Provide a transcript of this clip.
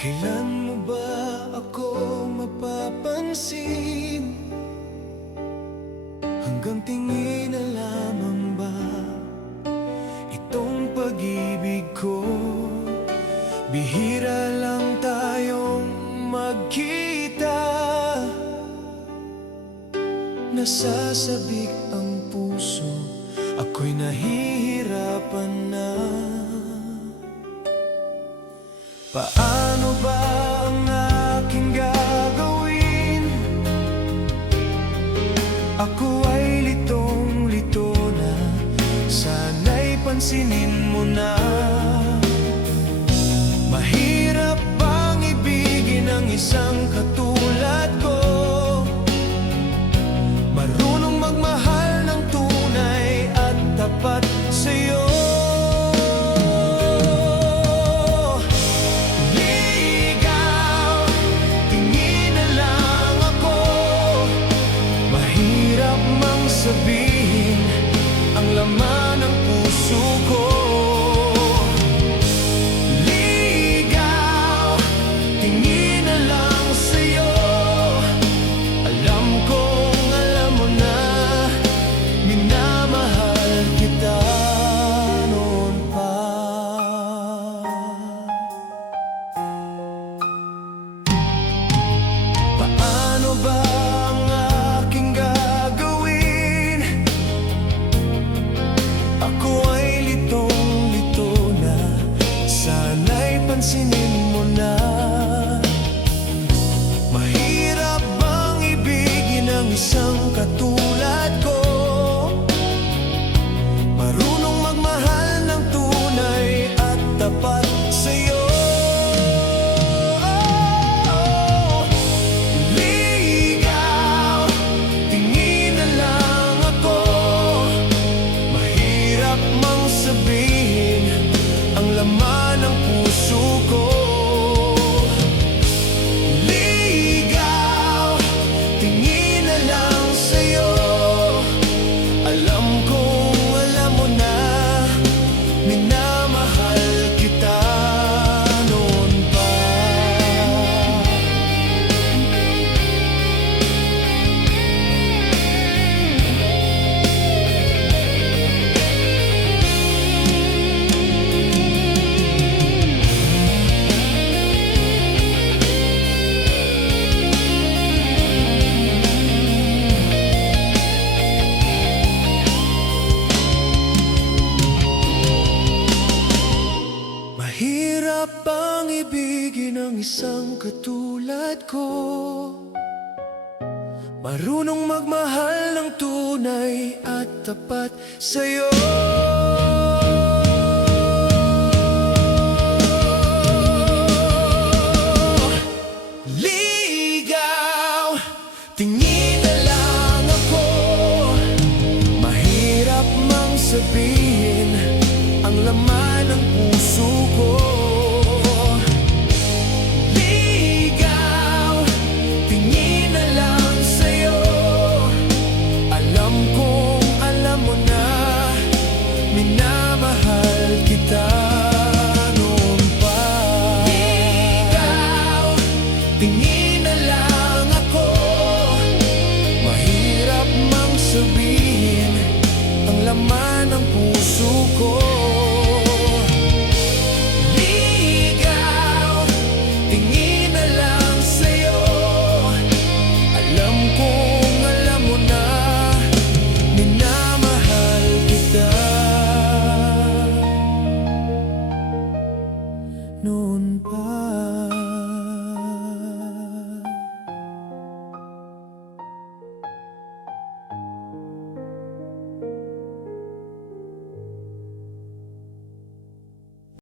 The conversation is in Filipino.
Kailan mo ba ako mapapansin? Hanggang tingin na lamang ba itong pag-ibig ko? Bihira lang tayong magkita. Nasasabik ang puso, ako'y nahihirapan na. Paano ba ang aking gagawin? Ako ay litong-lito na, sana'y pansinin mo na. Mahirap bang ibigin ang isang katulad ko? Marunong magmahal ng tunay at tapat sa'yo. Sabihin ang laman ng puso ko. Ligaw, tingin na lang sa'yo. Alam kong alam mo na, minamahal kita noon pa. Paano ba pansinin mo na? Mahirap bang ibigin ang isang katulad ko? Marunong magmahal ng tunay at tapat sa'yo. Ligaw, tingin na lang ako. Mahirap mang sabihin ang laman ng puso ko. Ligaw, tingin na lang sa'yo. Alam kong alam mo na, minamahal kita noon pa. Mahirap bang ibigin ang isang katulad ko? Marunong magmahal ng tunay at tapat sa'yo. Ligaw, tingin na lang ako. Mahirap mang sabihin ang laman ng puso ko. Ligaw, tingin na lang sa'yo. Alam kong alam mo na, minamahal kita noon pa. Ligaw, tingin na lang ako. Mahirap mang sabihin ang laman ng puso ko.